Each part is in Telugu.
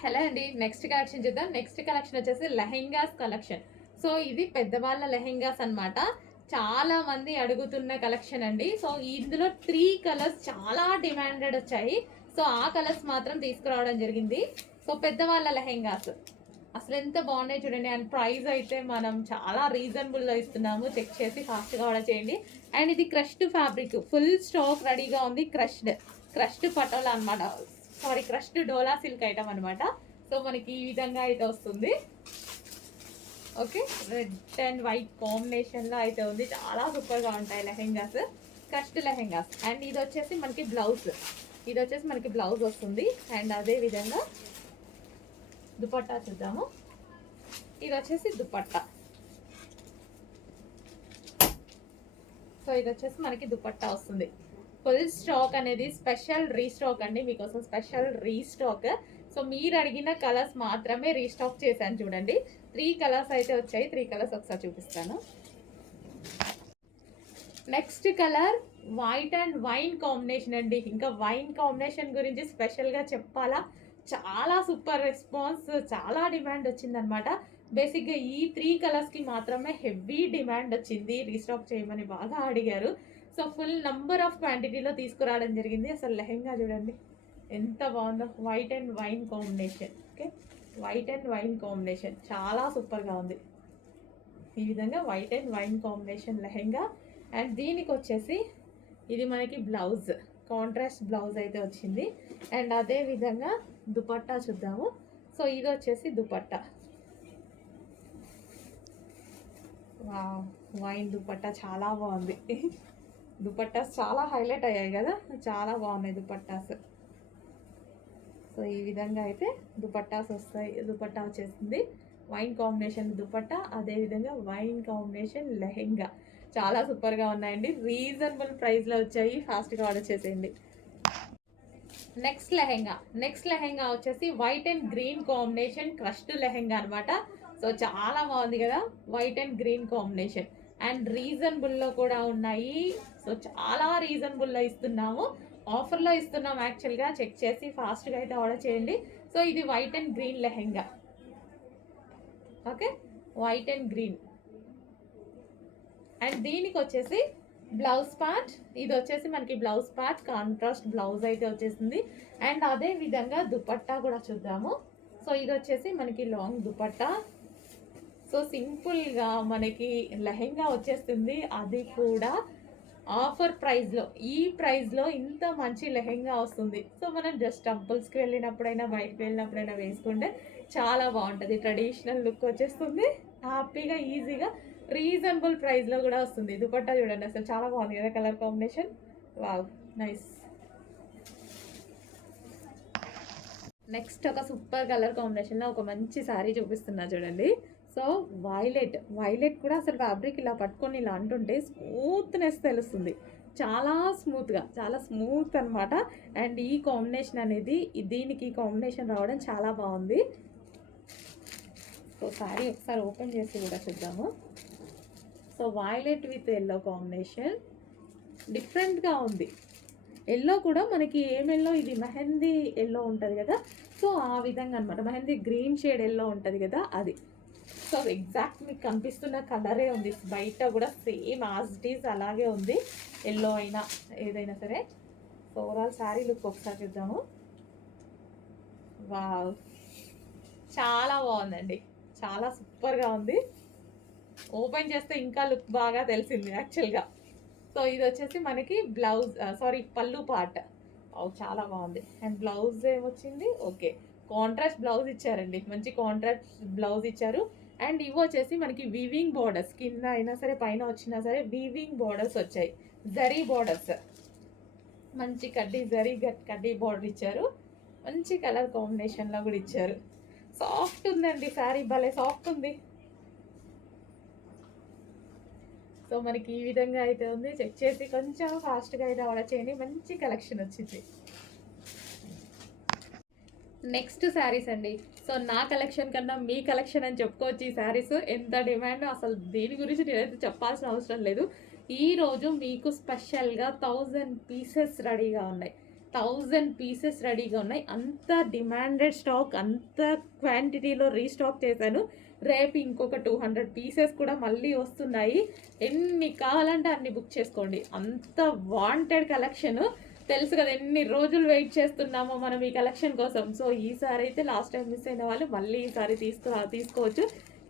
హలో అండి. నెక్స్ట్ కలెక్షన్ చూద్దాం. నెక్స్ట్ కలెక్షన్ వచ్చేసి లెహెంగాస్ కలెక్షన్. సో ఇది పెద్దవాళ్ళ లెహెంగాస్ అన్నమాట. చాలా మంది అడుగుతున్న కలెక్షన్ అండి. సో ఇందులో 3 కలర్స్ చాలా డిమాండెడ్ వచ్చాయి. సో ఆ కలర్స్ మాత్రం తీసుకురావడం జరిగింది. సో పెద్దవాళ్ళ లెహెంగాస్ అసలు ఎంత బాగున్నాయి చూడండి. అండ్ ప్రైస్ అయితే మనం చాలా రీజనబుల్లో ఇస్తున్నాము. చెక్ చేసి ఫాస్ట్గా ఆర్డర్ చేయండి. అండ్ ఇది క్రష్డ్ ఫ్యాబ్రిక్, ఫుల్ స్టాక్ రెడీగా ఉంది. క్రష్డ్ పటోలా అనమాట. సారీ, క్రష్డ్ డోలా సిల్క్ ఐటమ్ అనమాట. సో మనకి ఈ విధంగా అయితే వస్తుంది. ఓకే, రెడ్ అండ్ వైట్ కాంబినేషన్లో అయితే ఉంది. చాలా సూపర్గా ఉంటాయి లెహెంగాస్, క్రష్డ్ లెహెంగాస్. అండ్ ఇది వచ్చేసి మనకి బ్లౌజ్ వస్తుంది. అండ్ అదే విధంగా దుపట్టా చూద్దాము. ఇది వచ్చేసి దుపట్టా. సో ఇది వచ్చేసి మనకి దుపట్టా వస్తుంది. ఫుల్ స్టాక్ అనేది స్పెషల్ రీస్టాక్ అండి, మీకోసం స్పెషల్ రీస్టాక్. సో మీరు అడిగిన కలర్స్ మాత్రమే రీస్టాక్ చేశాను చూడండి. 3 కలర్స్ అయితే వచ్చాయి. 3 కలర్స్ ఒకసారి చూపిస్తాను. Next colour white and wine combination అండి. ఇంకా వైన్ కాంబినేషన్ గురించి స్పెషల్గా చెప్పాలా, చాలా సూపర్ రెస్పాన్స్, చాలా డిమాండ్ వచ్చిందనమాట. బేసిక్గా ఈ 3 కలర్స్కి మాత్రమే హెవీ డిమాండ్ వచ్చింది. రీస్టాక్ చేయమని బాగా అడిగారు. సో ఫుల్ నంబర్ ఆఫ్ క్వాంటిటీలో తీసుకురావడం జరిగింది. అసలు లెహెంగా చూడండి ఎంత బాగుందో. White and wine combination. Okay, white and wine combination చాలా సూపర్గా ఉంది. ఈ విధంగా white and wine combination lehenga. And దీనికి వచ్చేసి ఇది మనకి బ్లౌజ్, కాంట్రాస్ట్ బ్లౌజ్ అయితే వచ్చింది. అండ్ అదే విధంగా దుపట్టా చూద్దాము. సో ఇది వచ్చేసి దుపట్టా. వైన్ దుపట్టా చాలా బాగుంది. దుపట్టాస్ చాలా హైలైట్ అయ్యాయి కదా, చాలా బాగున్నాయి దుపట్టాస్. సో ఈ విధంగా అయితే దుపట్టాస్ వస్తాయి. దుపట్టా వచ్చేసింది వైన్ కాంబినేషన్ దుపట్టా, అదేవిధంగా వైన్ కాంబినేషన్ లెహెంగా. చాలా సూపర్గా ఉన్నాయండి. రీజనబుల్ ప్రైస్లో వచ్చాయి. ఫాస్ట్గా ఆర్డర్ చేసేయండి. నెక్స్ట్ లెహెంగా వచ్చేసి white and green combination crushed lehenga అనమాట. సో చాలా బాగుంది కదా, white and green combination. And రీజనబుల్లో కూడా ఉన్నాయి. సో చాలా రీజనబుల్లో ఇస్తున్నాము, ఆఫర్లో ఇస్తున్నాం. యాక్చువల్గా చెక్ చేసి ఫాస్ట్గా అయితే ఆర్డర్ చేయండి. సో ఇది white and green lehenga. Okay, white and green. And దీనికి వచ్చేసి బ్లౌజ్ పార్ట్, ఇది వచ్చేసి మనకి బ్లౌజ్ పార్ట్, కాంట్రాస్ట్ బ్లౌజ్ అయితే వచ్చేసింది. అండ్ అదే విధంగా దుపట్టా కూడా చూద్దాము. సో ఇది వచ్చేసి మనకి లాంగ్ దుపట్టా. సో సింపుల్గా మనకి లెహెంగా వచ్చేస్తుంది, అది కూడా ఆఫర్ ప్రైస్లో. ఈ ప్రైస్లో ఇంత మంచి లెహెంగా వస్తుంది. సో మనం జస్ట్ టెంపుల్స్కి వెళ్ళినప్పుడైనా బయటకు వెళ్ళినప్పుడైనా వేసుకుంటే చాలా బాగుంటుంది. ట్రెడిషనల్ లుక్ వచ్చేస్తుంది, హ్యాపీగా ఈజీగా రీజనబుల్ ప్రైస్లో కూడా వస్తుంది. దుపట్టా చూడండి అసలు చాలా బాగుంది కదా, colour combination. Wow, nice. Next ఒక సూపర్ కలర్ కాంబినేషన్లో ఒక మంచి శారీ చూపిస్తున్నా చూడండి. సో వైలెట్ కూడా అసలు ఫ్యాబ్రిక్ ఇలా పట్టుకొని ఇలా అంటుంటే స్మూత్నెస్ తెలుస్తుంది. చాలా స్మూత్ అనమాట. అండ్ ఈ కాంబినేషన్ అనేది, దీనికి కాంబినేషన్ రావడం చాలా బాగుంది. సో శారీ ఒకసారి ఓపెన్ చేసి కూడా చూద్దాము. So violet with yellow combination డిఫరెంట్గా ఉంది. ఎల్లో కూడా మనకి ఏం ఎల్లో, ఇది మెహందీ ఎల్లో ఉంటుంది కదా, సో ఆ విధంగా అనమాట. మెహందీ గ్రీన్ షేడ్ ఎల్లో ఉంటుంది కదా, అది. సో ఎగ్జాక్ట్ మీకు కనిపిస్తున్న కలరే ఉంది. బయట కూడా సేమ్ యాజ్ ఇట్ ఈజ్ అలాగే ఉంది, ఎల్లో అయినా ఏదైనా సరే. సో ఓవరాల్ శారీ లుక్ ఒకసారి చూద్దాము. వావ్, చాలా బాగుందండి, చాలా సూపర్గా ఉంది. ఓపెన్ చేస్తే ఇంకా లుక్ బాగా తెలిసింది యాక్చువల్గా. సో ఇది వచ్చేసి మనకి బ్లౌజ్, పళ్ళు పార్ట్. చాలా బాగుంది. అండ్ బ్లౌజ్ ఏమొచ్చింది, ఓకే, కాంట్రాస్ట్ బ్లౌజ్ ఇచ్చారండి, మంచి కాంట్రాస్ట్ బ్లౌజ్ ఇచ్చారు. అండ్ ఇవి వచ్చేసి మనకి వీవింగ్ బార్డర్స్, కింద అయినా సరే పైన వచ్చినా సరే వీవింగ్ బార్డర్స్ వచ్చాయి. జరీ బార్డర్స్, మంచి కడ్డీ బార్డర్ ఇచ్చారు. మంచి కలర్ కాంబినేషన్లో కూడా ఇచ్చారు. సాఫ్ట్ ఉందండి శారీ, భలే సాఫ్ట్ ఉంది. సో మనకి ఈ విధంగా అయితే ఉంది. చెక్ చేసి కొంచెం ఫాస్ట్గా అయితే ఆర్డర్ చేయండి. మంచి కలెక్షన్ వచ్చింది. నెక్స్ట్ శారీస్ అండి. సో నా కలెక్షన్ కన్నా మీ కలెక్షన్ అని చెప్పుకోవచ్చు. ఈ శారీస్ ఎంత డిమాండ్, అసలు దీని గురించి నేనైతే చెప్పాల్సిన అవసరం లేదు. ఈరోజు మీకు స్పెషల్గా 1000 పీసెస్ రెడీగా ఉన్నాయి. 1000 పీసెస్ రెడీగా ఉన్నాయి. అంత డిమాండెడ్ స్టాక్, అంత క్వాంటిటీలో రీస్టాక్ చేశాను. రేపు ఇంకొక 200 పీసెస్ కూడా మళ్ళీ వస్తున్నాయి. ఎన్ని కావాలంటే అన్ని బుక్ చేసుకోండి. అంత వాంటెడ్ కలెక్షన్. తెలుసు కదా ఎన్ని రోజులు వెయిట్ చేస్తున్నామో మనం ఈ కలెక్షన్ కోసం. సో ఈసారి అయితే లాస్ట్ టైం మిస్ అయిన వాళ్ళు మళ్ళీ ఈసారి తీసుకోవచ్చు.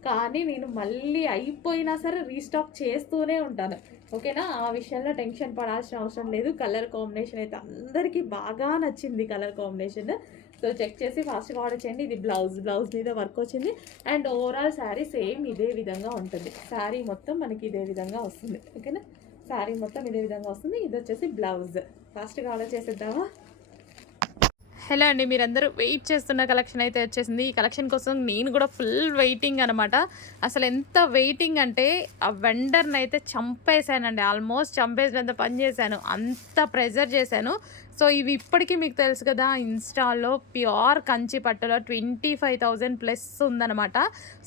కానీ నేను మళ్ళీ అయిపోయినా సరే రీస్టాక్ చేస్తూనే ఉంటాను. ఓకేనా, ఆ విషయంలో టెన్షన్ పడాల్సిన అవసరం లేదు. కలర్ కాంబినేషన్ అయితే అందరికీ బాగా నచ్చింది. కలర్ కాంబినేషన్ సో చెక్ చేసి ఫాస్ట్గా ఆర్డర్ చేయండి. ఇది బ్లౌజ్ మీద వర్క్ వచ్చింది. అండ్ ఓవరాల్ శారీ సేమ్ ఇదే విధంగా ఉంటుంది. శారీ మొత్తం మనకి ఇదే విధంగా వస్తుంది. ఓకేనా, శారీ మొత్తం ఇదే విధంగా వస్తుంది. ఇది వచ్చేసి బ్లౌజ్. ఫాస్ట్గా ఆర్డర్ చేసేద్దామా? హలో అండి, మీరందరూ వెయిట్ చేస్తున్న కలెక్షన్ అయితే వచ్చేసింది. ఈ కలెక్షన్ కోసం నేను కూడా ఫుల్ వెయిటింగ్ అనమాట. అసలు ఎంత వెయిటింగ్ అంటే ఆ వెండర్ని అయితే చంపేశానండి. ఆల్మోస్ట్ చంపేసినంత పని చేశాను, అంత ప్రెజర్ చేశాను. సో ఇవి ఇప్పటికీ మీకు తెలుసు కదా, ఇన్స్టాలో ప్యూర్ కంచి పట్టులో 25,000 ప్లస్ ఉందన్నమాట.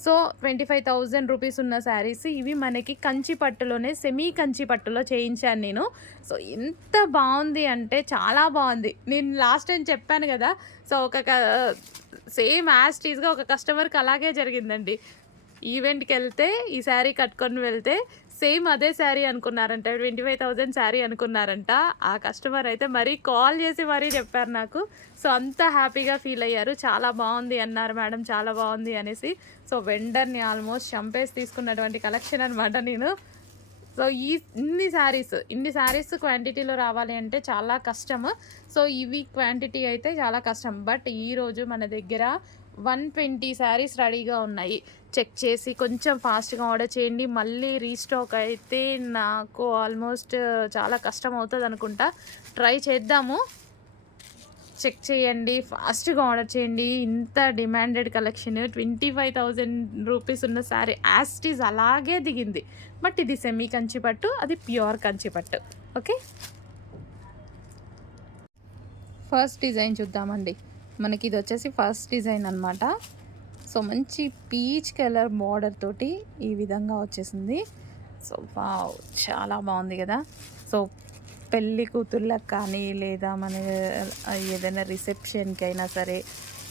సో 25,000 రూపీస్ ఉన్న శారీస్ ఇవి మనకి కంచి పట్టులోనే సెమీ కంచి పట్టులో చేయించాను నేను. సో ఎంత బాగుంది అంటే చాలా బాగుంది. నేను లాస్ట్ టైం చెప్పాను కదా, సో సేమ్ యాజ్ టీజ్గా ఒక కస్టమర్కి అలాగే జరిగిందండి. ఈవెంట్కి వెళ్తే ఈ శారీ కట్టుకొని వెళ్తే సేమ్ అదే శారీ అనుకున్నారంట, 25,000 శారీ అనుకున్నారంట. ఆ కస్టమర్ అయితే మరీ కాల్ చేసి మరీ చెప్పారు నాకు. సో అంత హ్యాపీగా ఫీల్ అయ్యారు. చాలా బాగుంది అన్నారు మేడం, చాలా బాగుంది అనేసి. సో వెండర్ని ఆల్మోస్ట్ చంపేసి తీసుకున్నటువంటి కలెక్షన్ అనమాట నేను. సో ఇన్ని శారీస్ క్వాంటిటీలో రావాలి అంటే చాలా కష్టం. సో ఇవి క్వాంటిటీ అయితే చాలా కష్టం. బట్ ఈరోజు మన దగ్గర 120 శారీస్ రెడీగా ఉన్నాయి. చెక్ చేసి కొంచెం ఫాస్ట్గా ఆర్డర్ చేయండి. మళ్ళీ రీస్టాక్ అయితే నాకు ఆల్మోస్ట్ చాలా కష్టం అవుతుంది అనుకుంటా. ట్రై చేద్దాము. చెక్ చేయండి, ఫాస్ట్గా ఆర్డర్ చేయండి. ఇంత డిమాండెడ్ కలెక్షన్ 25,000 రూపీస్ ఉన్న శారీ యాస్టీజ్ అలాగే దిగింది. బట్ ఇది సెమీ కంచి పట్టు, అది ప్యూర్ కంచి పట్టు. ఓకే, ఫస్ట్ డిజైన్ చూద్దామండి. మనకి ఇది వచ్చేసి ఫస్ట్ డిజైన్ అనమాట. సో మంచి పీచ్ కలర్ బార్డర్ తోటి ఈ విధంగా వచ్చేసింది. సో వావ్, చాలా బాగుంది కదా. సో పెళ్ళి కూతుర్లకు కానీ లేదా మన ఏదైనా రిసెప్షన్కి అయినా సరే,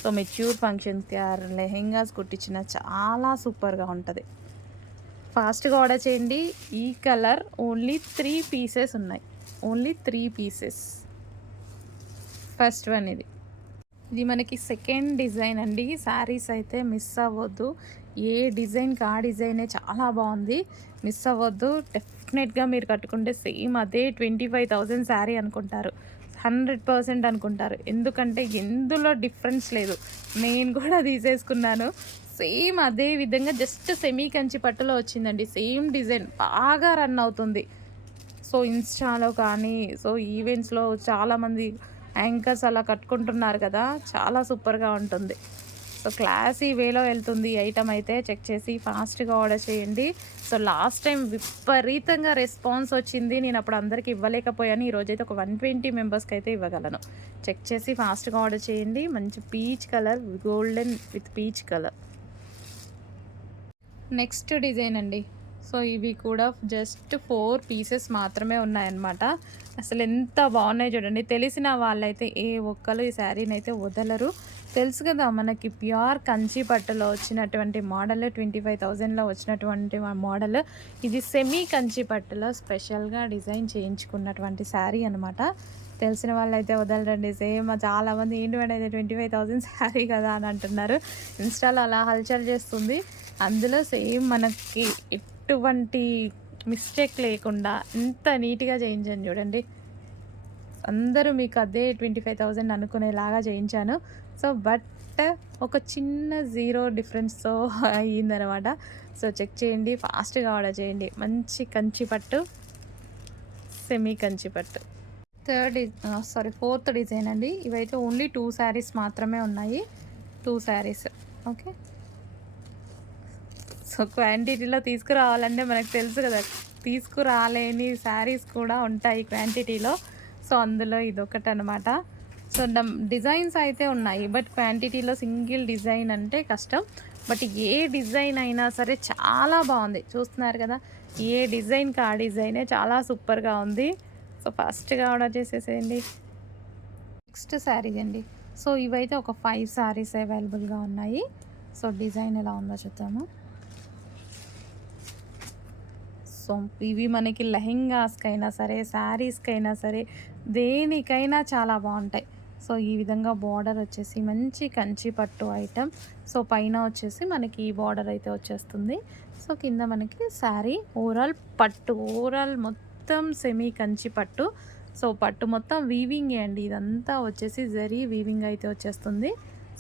సో మెచ్యూర్ ఫంక్షన్స్కి లెహెంగాస్ కుట్టించిన చాలా సూపర్గా ఉంటుంది. ఫాస్ట్గా ఆర్డర్ చేయండి. ఈ కలర్ ఓన్లీ 3 పీసెస్ ఉన్నాయి. Only 3 pieces. ఫస్ట్ వన్ ఇది మనకి సెకండ్ డిజైన్ అండి. శారీస్ అయితే మిస్ అవ్వద్దు. ఏ డిజైన్కి ఆ డిజైనే చాలా బాగుంది. మిస్ అవ్వద్దు. డెఫినెట్గా మీరు కట్టుకుంటే సేమ్ అదే 25,000 శారీ అనుకుంటారు, 100% అనుకుంటారు. ఎందుకంటే ఎందులో డిఫరెన్స్ లేదు. నేను కూడా తీసేసుకున్నాను. సేమ్ అదే విధంగా జస్ట్ సెమీ కంచి పట్టులో వచ్చిందండి. సేమ్ డిజైన్ బాగా రన్ అవుతుంది. సో ఇన్స్టాలో కానీ, సో ఈవెంట్స్లో చాలామంది యాంకర్స్ అలా కట్టుకుంటున్నారు కదా, చాలా సూపర్గా ఉంటుంది. సో క్లాసీ వేలో వెళ్తుంది ఈ ఐటమ్ అయితే. చెక్ చేసి ఫాస్ట్గా ఆర్డర్ చేయండి. సో లాస్ట్ టైం విపరీతంగా రెస్పాన్స్ వచ్చింది. నేను అప్పుడు అందరికీ ఇవ్వలేకపోయాను. ఈరోజైతే ఒక 120 మెంబర్స్కి అయితే ఇవ్వగలను. చెక్ చేసి ఫాస్ట్గా ఆర్డర్ చేయండి. మంచి peach colour, golden with peach colour. Next design అండి. సో ఇవి కూడా జస్ట్ 4 పీసెస్ మాత్రమే ఉన్నాయన్నమాట. అసలు ఎంత బాగున్నాయి చూడండి. తెలిసిన వాళ్ళైతే ఏ ఒక్కరు ఈ శారీని అయితే వదలరు. తెలుసు కదా, మనకి ప్యూర్ కంచి పట్టులో వచ్చినటువంటి మోడల్, 25,000లో వచ్చినటువంటి మోడల్. ఇది సెమీ కంచి పట్టులో స్పెషల్గా డిజైన్ చేయించుకున్నటువంటి శారీ అనమాట. తెలిసిన వాళ్ళైతే వదలరండి. సేమ్ చాలామంది ఏంటి మేడం అయితే 25,000 శారీ కదా అని అంటున్నారు. ఇన్స్టాలో అలా హల్చల్ చేస్తుంది. అందులో సేమ్ మనకి ఎటువంటి మిస్టేక్ లేకుండా ఎంత నీట్గా చేయించాను చూడండి. అందరూ మీకు అదే 25,000 అనుకునేలాగా చేయించాను. సో బట్ ఒక చిన్న 0 డిఫరెన్స్తో అయ్యిందనమాట. సో చెక్ చేయండి, ఫాస్ట్గా ఆర్డర్ చేయండి. మంచి కంచి పట్టు, సెమీ కంచి పట్టు. ఫోర్త్ డిజైన్ అండి. ఇవైతే ఓన్లీ 2 శారీస్ మాత్రమే ఉన్నాయి. 2 శారీస్. ఓకే, సో క్వాంటిటీలో తీసుకురావాలంటే మనకు తెలుసు కదా, తీసుకురాలేని శారీస్ కూడా ఉంటాయి క్వాంటిటీలో. సో అందులో ఇదొకటి అనమాట. సో డిజైన్స్ అయితే ఉన్నాయి, బట్ క్వాంటిటీలో సింగిల్ డిజైన్ అంటే కష్టం. బట్ ఏ డిజైన్ అయినా సరే చాలా బాగుంది. చూస్తున్నారు కదా, ఏ డిజైన్కి ఆ డిజైనే చాలా సూపర్గా ఉంది. సో ఫాస్ట్గా ఆర్డర్ చేసేసేయండి. నెక్స్ట్ శారీస్ అండి. సో ఇవైతే ఒక 5 శారీస్ అవైలబుల్గా ఉన్నాయి. సో డిజైన్ ఎలా ఉందో చూద్దాము. సో ఇవి మనకి లెహెంగాస్కైనా సరే, శారీస్కైనా సరే, దేనికైనా చాలా బాగుంటాయి. సో ఈ విధంగా బార్డర్ వచ్చేసి మంచి కంచి పట్టు ఐటమ్. సో పైన వచ్చేసి మనకి ఈ బార్డర్ అయితే వచ్చేస్తుంది. సో కింద మనకి శారీ ఓవరాల్ పట్టు, ఓవరాల్ మొత్తం సెమీ కంచి పట్టు. సో పట్టు మొత్తం వీవింగే అండి. ఇదంతా వచ్చేసి జరీ వీవింగ్ అయితే వచ్చేస్తుంది.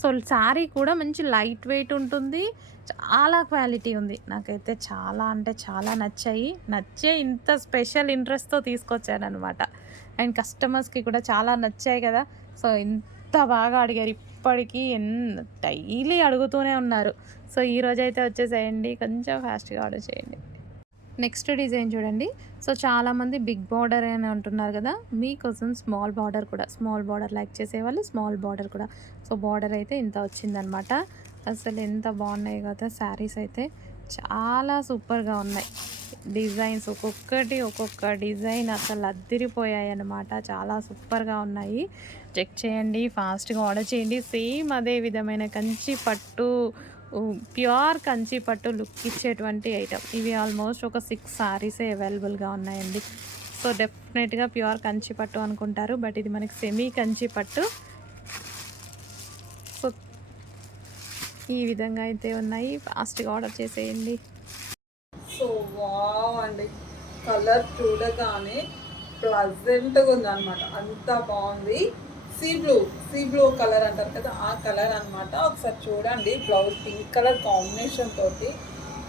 సో శారీ కూడా మంచి లైట్ వెయిట్ ఉంటుంది. చాలా క్వాలిటీ ఉంది. నాకైతే చాలా అంటే చాలా నచ్చే ఇంత స్పెషల్ ఇంట్రెస్ట్తో తీసుకొచ్చానమాట. అండ్ కస్టమర్స్కి కూడా చాలా నచ్చాయి కదా. సో ఎంత బాగా అడిగారు, ఇప్పటికీ డైలీ అడుగుతూనే ఉన్నారు. సో ఈరోజైతే వచ్చేసేయండి, కొంచెం ఫాస్ట్గా ఆర్డర్ చేయండి. నెక్స్ట్ డిజైన్ చూడండి. సో చాలామంది బిగ్ బార్డర్ అని అంటున్నారు కదా, మీకోసం స్మాల్ బార్డర్ కూడా, స్మాల్ బార్డర్ లైక్ చేసేవాళ్ళు స్మాల్ బార్డర్ కూడా. సో బార్డర్ అయితే ఇంత వచ్చిందనమాట. అసలు ఎంత బాగున్నాయి కదా శారీస్ అయితే, చాలా సూపర్గా ఉన్నాయి. డిజైన్స్ ఒక్కొక్క డిజైన్ అసలు అద్దిరిపోయాయి అన్నమాట. చాలా సూపర్గా ఉన్నాయి. చెక్ చేయండి, ఫాస్ట్గా ఆర్డర్ చేయండి. సేమ్ అదే విధమైన కంచి పట్టు, ప్యూర్ కంచి పట్టు లుక్ ఇచ్చేటువంటి ఐటమ్. ఇవి ఆల్మోస్ట్ ఒక 6 సారీసే అవైలబుల్గా ఉన్నాయండి. సో డెఫినెట్గా ప్యూర్ కంచి పట్టు అనుకుంటారు, బట్ ఇది మనకి సెమీ కంచి పట్టు. సో ఈ విధంగా అయితే ఉన్నాయి. ఫాస్ట్గా ఆర్డర్ చేసేయండి. సో వావ్ అండి, కలర్ చూడగానే ప్లజెంట్గా ఉందన్నమాట. అంత బాగుంది. సీ బ్లూ కలర్ అంటారు కదా, ఆ కలర్ అనమాట. ఒకసారి చూడండి, బ్లౌజ్ పింక్ కలర్ కాంబినేషన్ తోటి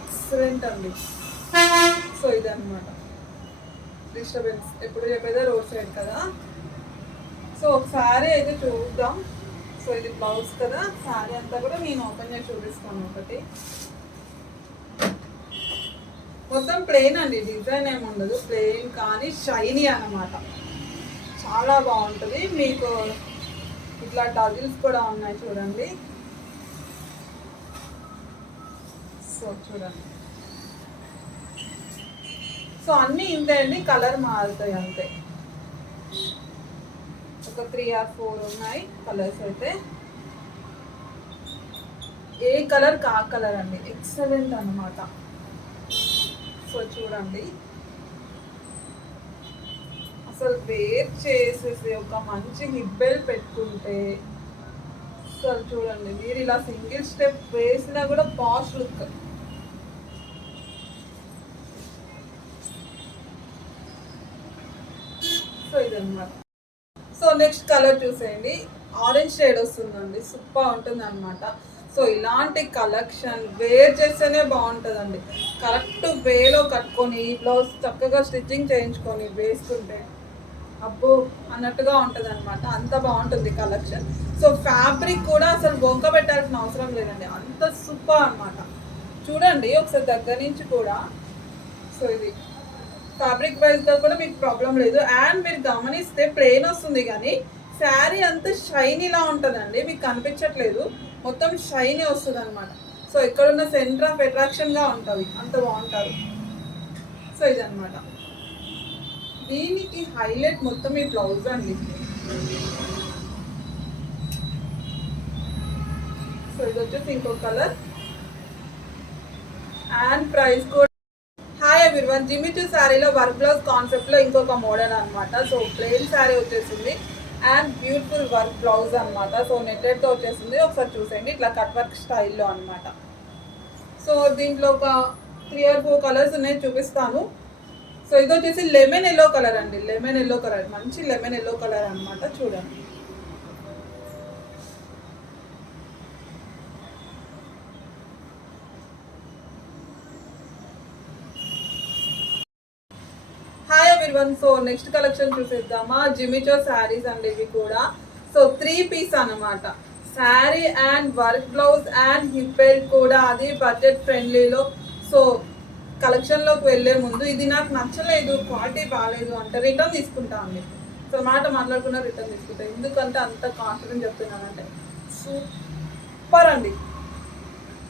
ఎక్సలెంట్ అండి. సో ఇదన్నమాట డిస్టర్బెన్స్, ఎప్పుడు చెప్పేదే రోడ్ సైడ్ కదా. సో ఒకసారి అయితే చూద్దాం. సో ఇది బ్లౌజ్ కదా, శారీ అంతా కూడా నేను ఓపెన్ చేసి చూపిస్తాను. ఒకటి మొత్తం ప్లెయిన్ అండి, డిజైన్ ఏమి ఉండదు, ప్లెయిన్ కానీ షైనీ అన్నమాట. చాలా బాగుంటుంది. మీకు ఇట్లా టజిల్స్ కూడా ఉన్నాయి చూడండి. సో చూడండి, సో అన్నీ ఇంతే అండి, కలర్ మారుతాయి అంతే. ఒక 3 or 4 ఉన్నాయి కలర్స్ అయితే. ఏ కలర్ కా కలర్ అండి, ఎక్సలెంట్ అన్నమాట. సో చూడండి, అసలు వేర్ చేసేసి ఒక మంచి హిప్ బెల్ట్ పెట్టుకుంటే అసలు చూడండి, మీరు ఇలా సింగిల్ స్టెప్ వేసినా కూడా పాష్ లుక్. సో ఇదన్నమాట. సో నెక్స్ట్ కలర్ చూసేయండి, ఆరెంజ్ షేడ్ వస్తుందండి, సూపర్ ఉంటుంది అనమాట. సో ఇలాంటి కలెక్షన్ వేర్ చేస్తేనే బాగుంటుందండి. కరెక్ట్ వేలో కట్టుకొని ఈ బ్లౌజ్ చక్కగా స్టిచ్చింగ్ చేయించుకొని వేసుకుంటే అబ్బో అన్నట్టుగా ఉంటుంది అనమాట. అంత బాగుంటుంది కలెక్షన్. సో ఫ్యాబ్రిక్ కూడా అసలు బొంక పెట్టాల్సిన అవసరం లేదండి, అంత సూపర్ అనమాట. చూడండి ఒకసారి దగ్గర నుంచి కూడా. సో ఇది ఫ్యాబ్రిక్ వైజ్గా కూడా మీకు ప్రాబ్లం లేదు. అండ్ మీరు గమనిస్తే ప్లెయిన్ వస్తుంది కానీ శారీ అంతా షైనీలా ఉంటుందండి, మీకు కనిపించట్లేదు, మొత్తం షైనీ వస్తుంది అనమాట. సో ఎక్కడున్న సెంటర్ ఆఫ్ అట్రాక్షన్గా ఉంటుంది, అంత బాగుంటుంది. సో ఇదనమాట, దీనికి హైలైట్ మొత్తం ఈ బ్లౌజ్ అండి. సో ఇది వచ్చేసి ఇంకో కలర్. అండ్ ప్రైస్ కూడా హాయ్ ఎవ్రీవన్, జిమ్మిచూ శారీలో వర్క్ బ్లౌజ్ కాన్సెప్ట్లో ఇంకొక మోడల్ అనమాట. సో ప్లెయిన్ శారీ వచ్చేసింది అండ్ బ్యూటిఫుల్ వర్క్ బ్లౌజ్ అనమాట. సో నెట్టెడ్తో వచ్చేసింది. ఒకసారి చూసేయండి, ఇట్లా కట్ వర్క్ స్టైల్లో అనమాట. సో దీంట్లో ఒక 3 or 4 కలర్స్ ఉన్నాయి, చూపిస్తాను. సో ఇది వచ్చేసి లెమన్ ఎల్లో కలర్ అండి, లెమన్ ఎల్లో కలర్, మంచి లెమన్ ఎల్లో కలర్ అనమాట. చూడండి, hi everyone. So next collection చూసేద్దామా. జిమిచో శారీస్ అండి ఇవి కూడా. సో 3 పీస్ అనమాట, sari and work blouse and hip belt కూడా, అది బడ్జెట్ ఫ్రెండ్లీలో. సో కలెక్షన్లోకి వెళ్ళే ముందు ఇది నాకు నచ్చలేదు, క్వాలిటీ బాగాలేదు అంటే రిటర్న్ తీసుకుంటా అండి. సో మాట మాట్లాడుకున్నా రిటర్న్ తీసుకుంటా, ఎందుకంటే అంత కాన్ఫిడెంట్ చెప్తున్నానంటే. సూపర్ అండి,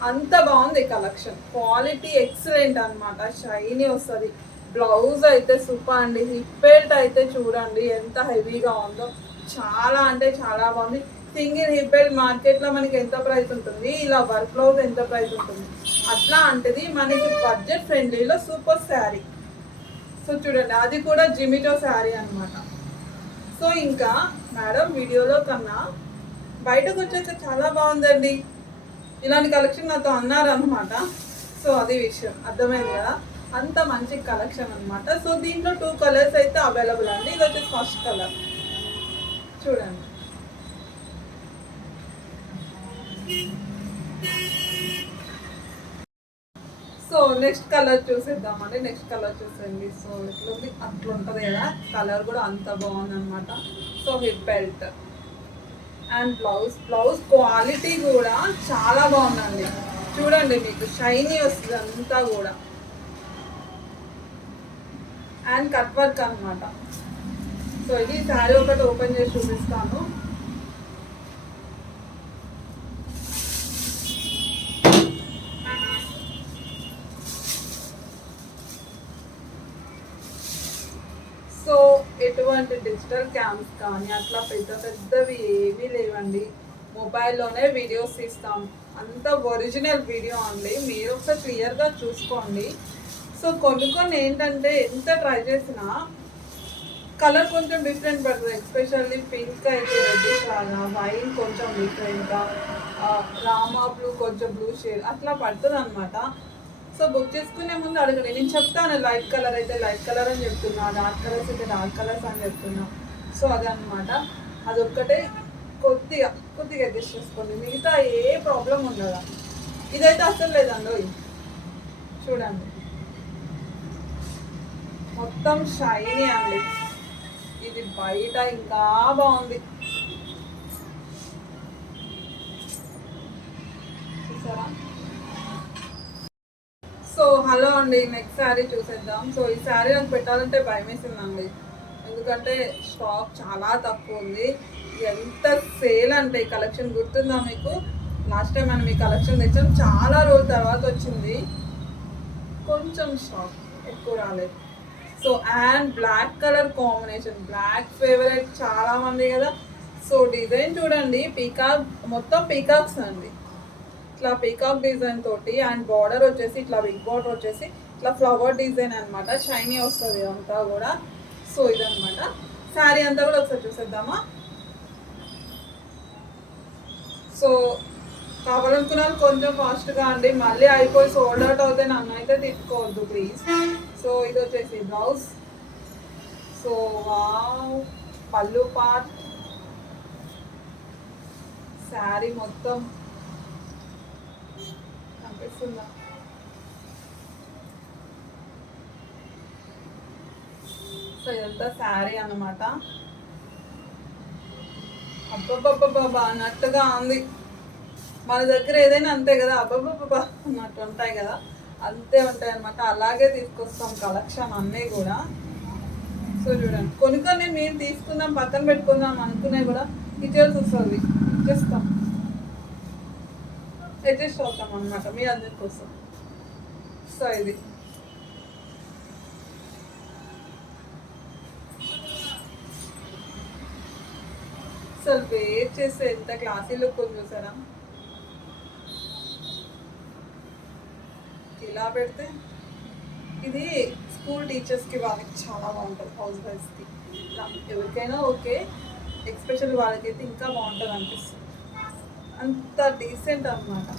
అంత బాగుంది కలెక్షన్, క్వాలిటీ ఎక్సలెంట్ అనమాట, షైనీ వస్తుంది. బ్లౌజ్ అయితే సూపర్ అండి. హిప్ బెల్ట్ అయితే చూడండి ఎంత హెవీగా ఉందో, చాలా అంటే చాలా బాగుంది. సింగిల్ హిప్ బెల్ట్ మార్కెట్లో మనకి ఎంత ప్రైస్ ఉంటుంది, ఇలా వర్క్ బ్లౌజ్ ఎంత ప్రైస్ ఉంటుంది, అట్లా అంటది మనకి బడ్జెట్ ఫ్రెండ్లీలో సూపర్ శారీ. సో చూడండి, అది కూడా జిమిటో శారీ అనమాట. సో ఇంకా మేడం వీడియోలో కన్నా బయటకు వచ్చాక చాలా బాగుందండి, ఇలాంటి కలెక్షన్ నాతో అన్నారనమాట. సో అది విషయం అర్థమైంది కదా, అంత మంచి కలెక్షన్ అనమాట. సో దీంట్లో 2 కలర్స్ అయితే అవైలబుల్ అండి. ఇది వచ్చేసి ఫస్ట్ కలర్ చూడండి. సో నెక్స్ట్ కలర్ చూసేద్దామండి. నెక్స్ట్ కలర్ చూసేయండి. సో ఇట్లుంది, అట్లా ఉంటుంది కదా, కలర్ కూడా అంత బాగుంది అనమాట. So hip belt and blouse quality కూడా చాలా బాగుందండి. చూడండి, మీకు షైనీ వస్తుంది అంతా కూడా, అండ్ కట్ వర్క్ అనమాట. సో ఇది శారీ ఒకటి ఓపెన్ చేసి చూపిస్తాను. సో ఎటువంటి డిజిటల్ క్యామ్స్ కానీ అట్లా పెద్దవి ఏమీ లేవండి. మొబైల్లోనే వీడియోస్ తీస్తాం, అంత ఒరిజినల్ వీడియో అండి. మీరు ఒకసారి క్లియర్గా చూసుకోండి. సో కొన్ని ఏంటంటే ఎంత ట్రై చేసినా కలర్ కొంచెం డిఫరెంట్ పడుతుంది. ఎస్పెషల్లీ పింక్ అయితే రెడ్డిష్ లాగా, వైన్ కొంచెం డిఫరెంట్గా, రామా బ్లూ కొంచెం బ్లూ షేడ్ అట్లా పడుతుంది అనమాట. సో బుక్ చేసుకునే ముందు అడగండి, నేను చెప్తాను లైట్ కలర్ అయితే లైట్ కలర్ అని చెప్తున్నా, డార్క్ కలర్స్ అయితే డార్క్ కలర్స్ అని చెప్తున్నా. సో అదనమాట, అదొక్కటే కొద్దిగా అడ్జస్ట్ చేసుకోండి, మిగతా ఏ ప్రాబ్లం ఉండదు. ఇదైతే అసలు లేదండి, చూడండి మొత్తం షైనీ అండి. ఇది బయట ఇంకా బాగుంది చూసారా. సో హలో అండి, నెక్స్ట్ శారీ చూసేద్దాం. సో ఈ శారీ నాకు పెట్టాలంటే భయం వేసిందండి, ఎందుకంటే స్టాక్ చాలా తక్కువ ఉంది. ఎంత సేల్ అంటే ఈ కలెక్షన్ గుర్తుందా మీకు? లాస్ట్ టైం మనం ఈ కలెక్షన్ తెచ్చాం, చాలా రోజుల తర్వాత వచ్చింది, కొంచెం స్టాక్ ఎక్కువ రాలేదు. So and black colour combination, black favourite చాలా మంది కదా. సో డిజైన్ చూడండి, పీకాక్ మొత్తం పీకాక్స్ అండి, ఇట్లా పీకాక్ డిజైన్ తోటి, అండ్ బార్డర్ వచ్చేసి ఇట్లా బిగ్ బార్డర్ వచ్చేసి ఇట్లా ఫ్లవర్ డిజైన్ అనమాట, షైనీ వస్తుంది అంతా కూడా. సో ఇదనమాట శారీ అంతా కూడా ఒకసారి చూసేద్దామా. సో కావాలనుకున్నాను కొంచెం ఫాస్ట్గా అండి, మళ్ళీ అయిపోయి సోల్డ్ అవుట్ అవుతే నన్ను అయితే తిట్టుకోవద్దు ప్లీజ్. సో ఇది వచ్చేసి బ్లౌజ్. సో వావ్, పళ్ళు పార్ట్, శారీ మొత్తం కనిపిస్తుందా? సో ఇదంతా శారీ అన్నమాట. అబ్బబ్బబ్బబ్బా అన్నట్టుగా ఉంది. మన దగ్గర ఏదైనా అంతే కదా, అబ్బబ్బబ్బా అన్నట్టు ఉంటాయి కదా, అంతే ఉంటాయి అన్నమాట. అలాగే తీసుకొస్తాం కలెక్షన్ అన్నీ కూడా. సో చూడండి, కొన్ని మేము తీసుకుందాం పక్కన పెట్టుకుందాం అనుకునే కూడా ఇచ్చేసి వస్తుంది, ఇచ్చేస్తాం, అడ్జస్ట్ అవుతాం అనమాట మీ అందరి కోసం. సో ఇది అసలు వేర్ చేస్తే ఎంత క్లాసీ లుక్ ఉంది చూసారా. ఇలా పెడితే ఇది స్కూల్ టీచర్స్కి వాళ్ళకి చాలా బాగుంటుంది, హౌస్ వైఫ్స్కి ఎవరికైనా ఓకే, ఎక్స్పెషల్ వాళ్ళకైతే ఇంకా బాగుంటుంది అనిపిస్తుంది, అంత డీసెంట్ అన్నమాట.